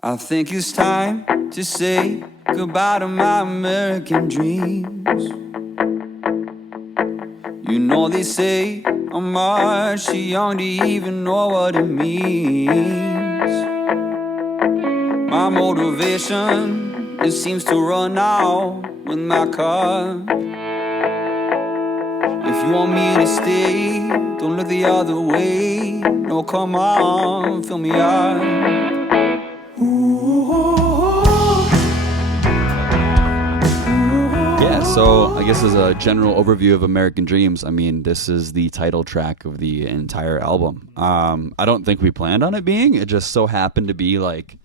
I think it's time to say goodbye to my American dreams. You know they say I'm much too young to even know what it means. My motivation, it seems to run out with my car. If you want me to stay, don't look the other way. No, come on, fill me up. Yeah, so I guess as a general overview of American Dreams, I mean, this is the title track of the entire album. I don't think we planned on it being. It just so happened to be like,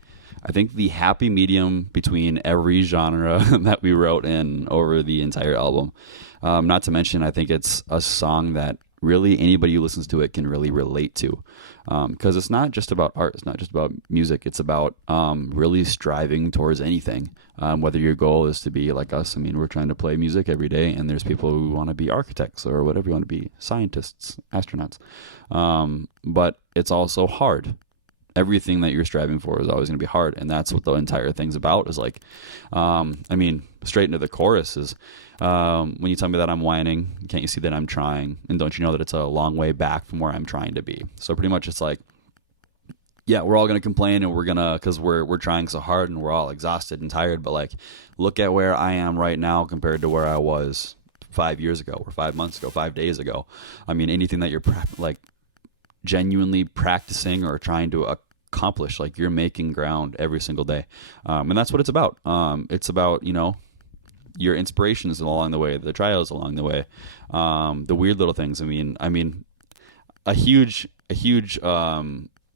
I think the happy medium between every genre that we wrote in over the entire album. Not to mention, I think it's a song that really anybody who listens to it can really relate to. Because it's not just about art, it's not just about music, it's about really striving towards anything. Whether your goal is to be like us, I mean, we're trying to play music every day, and there's people who want to be architects or whatever you want to be, scientists, astronauts. But it's also hard. Everything that you're striving for is always going to be hard, and that's what the entire thing's about. Is like, I mean, straight into the chorus is when you tell me that I'm whining, can't you see that I'm trying, and don't you know that it's a long way back from where I'm trying to be? So pretty much, it's like, yeah, we're all gonna complain, and we're gonna, because we're trying so hard, and we're all exhausted and tired. But like, look at where I am right now compared to where I was 5 years ago, or 5 months ago, 5 days ago. I mean, anything that you're like genuinely practicing or trying to accomplish, like, you're making ground every single day, and that's what it's about. It's about, your inspirations along the way, the trials along the way, the weird little things. I mean, a huge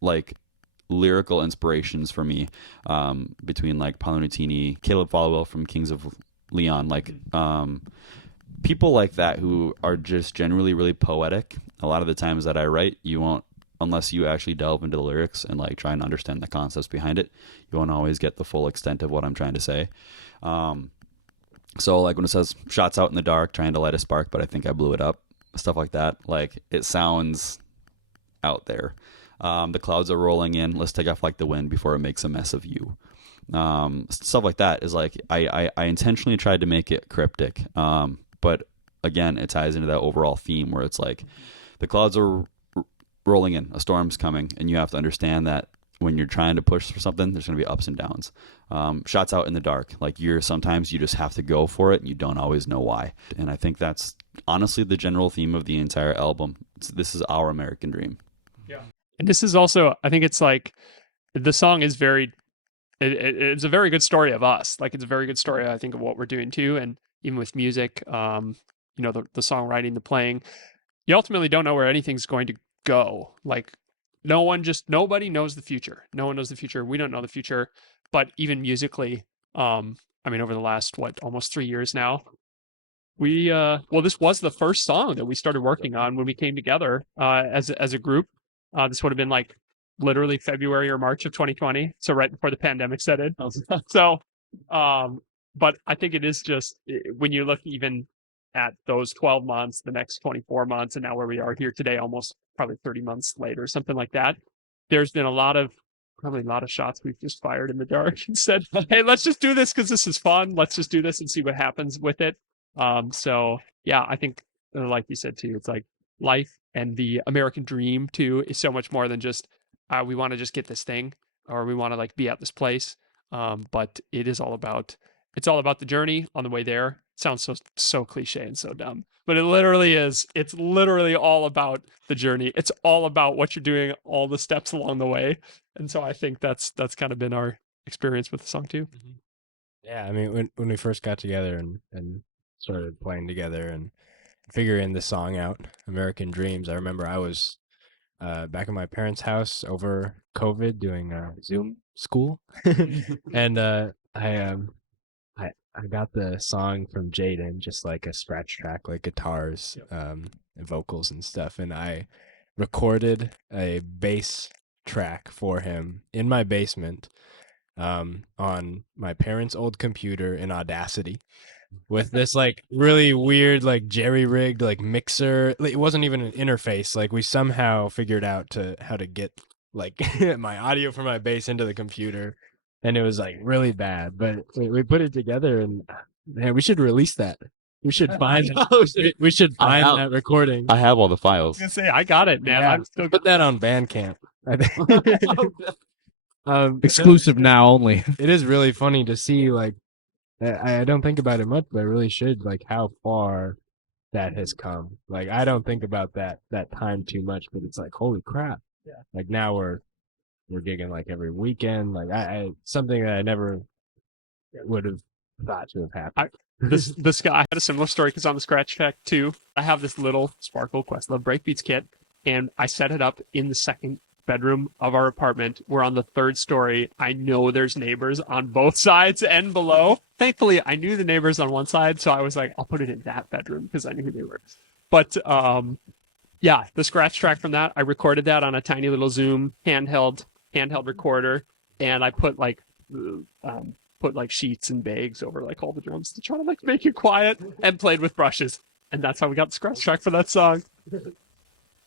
like lyrical inspirations for me, between like Paolo Nutini, Caleb Followill from Kings of Leon, like people like that who are just generally really poetic. A lot of the times that I write, you won't, unless you actually delve into the lyrics and like try and understand the concepts behind it, you won't always get the full extent of what I'm trying to say. So like when it says shots out in the dark, trying to light a spark, but I think I blew it up, stuff like that. Like, it sounds out there. The clouds are rolling in. Let's take off like the wind before it makes a mess of you. Stuff like that is like, I intentionally tried to make it cryptic. But again, it ties into that overall theme where it's like the clouds are rolling in, a storm's coming, and you have to understand that when you're trying to push for something, there's going to be ups and downs. Shots out in the dark. Like, sometimes you just have to go for it, and you don't always know why. And I think that's honestly the general theme of the entire album. This is our American dream. Yeah. And this is also, I think it's like, the song is it's a very good story of us. Like, it's a very good story, I think, of what we're doing too. And even with music, the songwriting, the playing, you ultimately don't know where anything's going to go. Like, nobody knows the future. No one knows the future. We don't know the future. But even musically, over the last, almost 3 years now, this was the first song that we started working on when we came together as a group. This would have been like literally February or March of 2020. So right before the pandemic set in. So, but I think it is just, when you look even at those 12 months, the next 24 months, and now where we are here today, almost probably 30 months later, something like that, there's been probably a lot of shots we've just fired in the dark and said, hey, let's just do this because this is fun. Let's just do this and see what happens with it. So yeah, I think, like you said too, it's like life and the American dream too is so much more than just, we want to just get this thing, or we want to like be at this place. But it's all about the journey on the way there. It sounds so cliche and so dumb, but it literally is. It's literally all about the journey. It's all about what you're doing, all the steps along the way. And so I think that's kind of been our experience with the song too. Yeah, I mean, when we first got together and started playing together and figuring the song out, American Dreams, I remember I was back in my parents' house over COVID doing Zoom school, and I got the song from Jaden, just like a scratch track, like guitars, and vocals and stuff, and I recorded a bass track for him in my basement, on my parents' old computer in Audacity, with this like really weird, like jerry-rigged like mixer. It wasn't even an interface. Like, we somehow figured out how to get like my audio from my bass into the computer, and it was like really bad. But we put it together, and man, we should release that. We should find we should find that recording. I have all the files. I was gonna say I got it, man. Yeah, I'm still put that on Bandcamp. I think. Exclusive now only. It is really funny to see, like, I don't think about it much, but I really should, like, how far that has come. Like, I don't think about that time too much, but it's like, holy crap. Yeah. Like, now we're gigging like every weekend. Like, I something that I never would have thought to have happened. This guy, I had a similar story because on the scratch track too, I have this little Sparkle Questlove breakbeats kit, and I set it up in the second bedroom of our apartment. We're on the third story. I know there's neighbors on both sides and below. Thankfully, I knew the neighbors on one side, so I was like, I'll put it in that bedroom because I knew who they were. But yeah, the scratch track from that, I recorded that on a tiny little Zoom handheld recorder, and I put like sheets and bags over like all the drums to try to like make it quiet, and played with brushes, and that's how we got the scratch track for that song.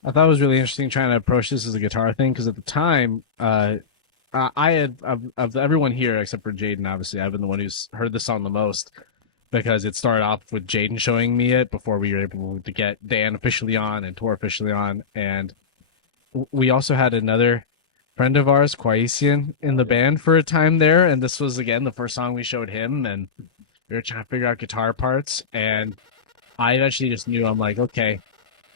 I thought it was really interesting trying to approach this as a guitar thing because at the time, I had of everyone here except for Jaden, obviously, I've been the one who's heard the song the most because it started off with Jaden showing me it before we were able to get Dan officially on and Tor officially on, and we also had another friend of ours, Quaisian, in the band for a time there, and this was again the first song we showed him, and we were trying to figure out guitar parts, and I eventually just knew, I'm like, okay,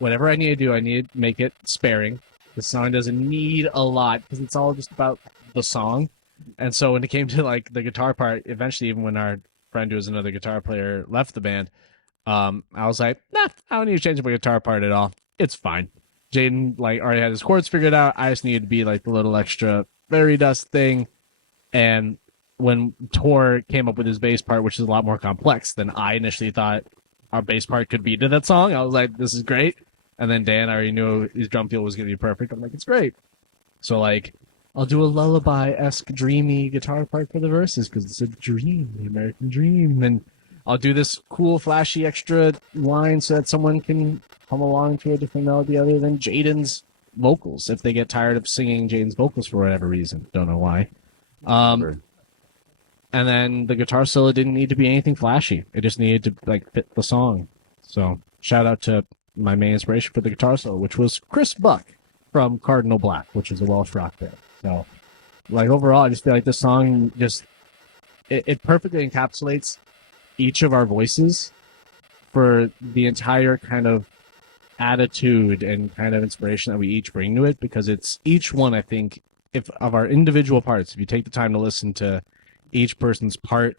whatever I need to do, I need to make it sparing. The song doesn't need a lot because it's all just about the song. And so when it came to like the guitar part, eventually, even when our friend who was another guitar player left the band, I was like, nah, I don't need to change my guitar part at all. It's fine. Jaden like already had his chords figured out. I just needed to be like the little extra fairy dust thing. And when Tor came up with his bass part, which is a lot more complex than I initially thought our bass part could be to that song, I was like, this is great. And then Dan, I already knew his drum feel was going to be perfect. I'm like, it's great. So, like, I'll do a lullaby-esque, dreamy guitar part for the verses because it's a dream, the American dream. And I'll do this cool, flashy extra line so that someone can come along to a different melody other than Jaden's vocals if they get tired of singing Jaden's vocals for whatever reason. Don't know why. And then the guitar solo didn't need to be anything flashy. It just needed to like fit the song. So shout out to my main inspiration for the guitar solo, which was Chris Buck from Cardinal Black, which is a Welsh rock band. So like overall, I just feel like this song just it perfectly encapsulates each of our voices for the entire kind of attitude and kind of inspiration that we each bring to it, because it's each one, I think, if of our individual parts, if you take the time to listen to each person's part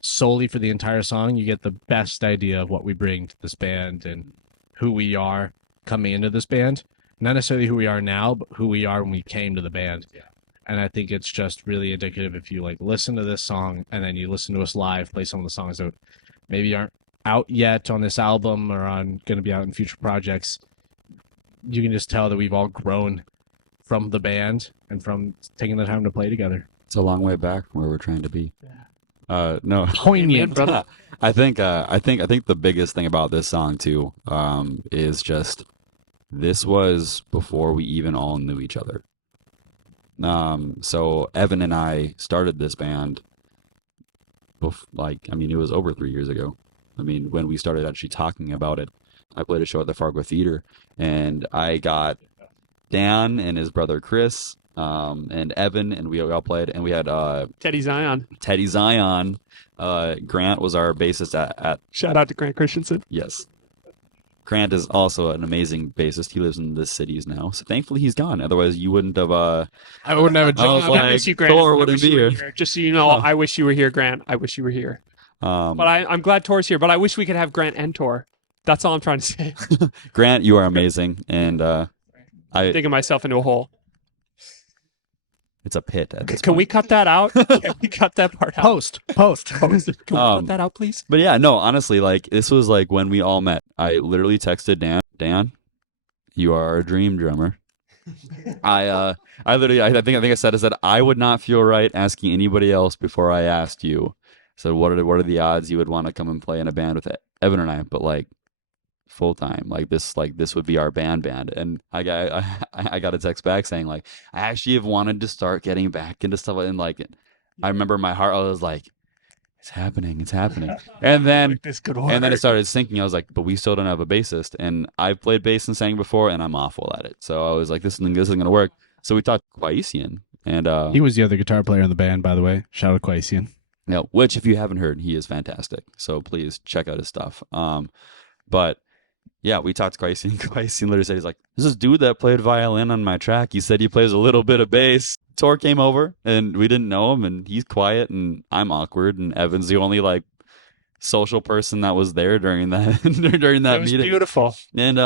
solely for the entire song, you get the best idea of what we bring to this band and who we are coming into this band. Not necessarily who we are now, but who we are when we came to the band. Yeah. And I think it's just really indicative if you like listen to this song and then you listen to us live, play some of the songs that maybe aren't out yet on this album or on going to be out in future projects. You can just tell that we've all grown from the band and from taking the time to play together. It's a long way back from where we're trying to be. No, Poignant, brother. I think the biggest thing about this song too is just this was before we even all knew each other. So Evan and I started this band. It was over 3 years ago. I mean, when we started actually talking about it, I played a show at the Fargo Theater, and I got Dan and his brother Chris, and Evan, and we all played, and we had Teddy Zion. Grant was our bassist at Shout out to Grant Christensen. yes. Grant is also an amazing bassist. He lives in the cities now, so thankfully he's gone. Otherwise, you wouldn't have. I wouldn't have a I was job. like, I miss you, Grant. Thor I wouldn't wish be you were here. Just so you know, I wish you were here, Grant. I wish you were here. But I'm glad Tor's here. But I wish we could have Grant and Tor. That's all I'm trying to say. Grant, you are amazing, and Digging myself into a hole. it's a pit. At this Can we point. cut that out? Can we cut that part out? Post. Can we cut that out, please? But yeah, no, honestly, like this was like when we all met. I literally texted Dan, you are our dream drummer. I think I said I would not feel right asking anybody else before I asked you. So what are the odds you would want to come and play in a band with Evan and I? But like full time, like this would be our band. And I got a text back saying like I actually have wanted to start getting back into stuff and like I remember my heart, I was like, it's happening. And then This could work. and then it started sinking. I was like, but we still don't have a bassist. And I've played bass and sang before, and I'm awful at it. So I was like, this isn't going to work. So we talked to Quaisian. And He was the other guitar player in the band, by the way. Shout out Quaisian. which, if you haven't heard, he is fantastic. So please check out his stuff. But yeah, we talked to Quaisian. Quaisian literally said, he's like, this is dude that played violin on my track. He said he plays a little bit of bass. Tor came over, and we didn't know him, and he's quiet, and I'm awkward, and Evan's the only like social person that was there during that during that It was meeting. beautiful. And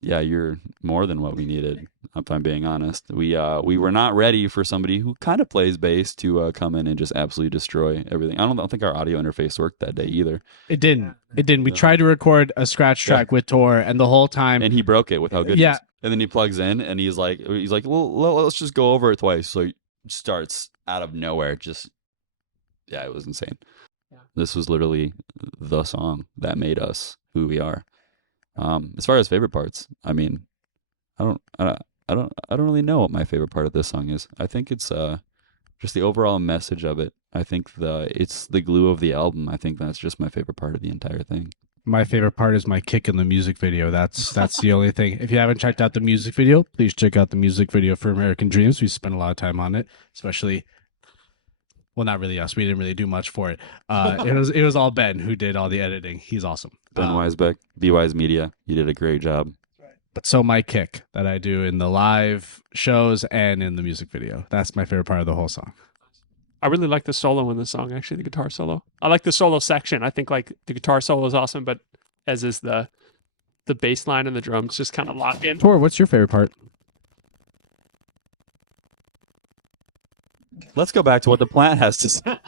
you're more than what we needed, if I'm being honest. We were not ready for somebody who kind of plays bass to come in and just absolutely destroy everything. I don't think our audio interface worked that day either. It didn't. We tried to record a scratch track with Tor, and the whole time, And he broke it with how good he Yeah. is. And then he plugs in, and he's like, well, let's just go over it twice. So he starts out of nowhere. It was insane. Yeah. This was literally the song that made us who we are. As far as favorite parts, I mean, I don't really know what my favorite part of this song is. I think it's just the overall message of it. I think it's the glue of the album. I think that's just my favorite part of the entire thing. my favorite part is my kick in the music video. That's the only thing. If you haven't checked out the music video, please check out the music video for American Dreams. We spent a lot of time on it, especially. Well, not really us. We didn't really do much for it. It was all Ben who did all the editing. He's awesome. Ben Weisbeck, B-Wise Media, you did a great job. But so my kick that I do in the live shows and in the music video. That's my favorite part of the whole song. I really like the solo in the song, actually, the guitar solo. I like the solo section. I think like the guitar solo is awesome, but as is the bass line and the drums just kind of lock in. Tor, what's your favorite part? Let's go back to what the plant has to say.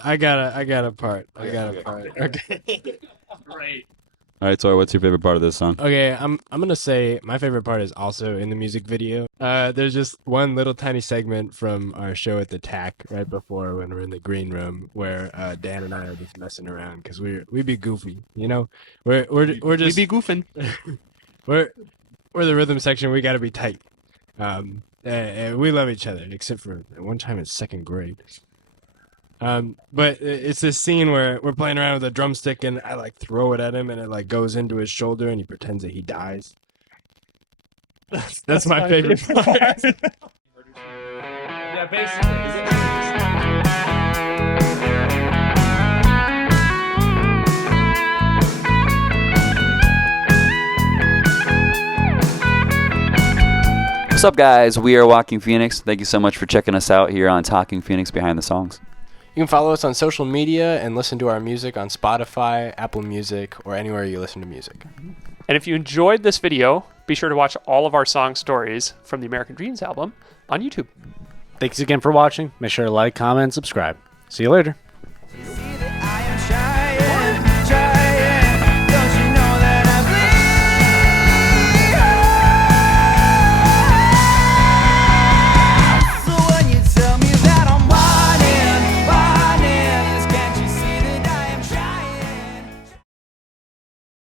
I got a part. Okay. Great. All right, Tori, what's your favorite part of this song? Okay, I'm gonna say my favorite part is also in the music video. There's just one little tiny segment from our show at the TAC right before when we're in the green room where Dan and I are just messing around because we be goofy, you know. We're just We be goofing. we're the rhythm section. We got to be tight. And we love each other except for one time in second grade. But it's this scene where we're playing around with a drumstick and I like throw it at him and it like goes into his shoulder and he pretends that he dies. That's my favorite part. Yeah, basically. What's up, guys? We are Walking Phoenix. Thank you so much for checking us out here on Talking Phoenix Behind the Songs. You can follow us on social media and listen to our music on Spotify, Apple Music, or anywhere you listen to music. And if you enjoyed this video, be sure to watch all of our song stories from the American Dreams album on YouTube. Thanks again for watching. Make sure to like, comment, and subscribe. See you later.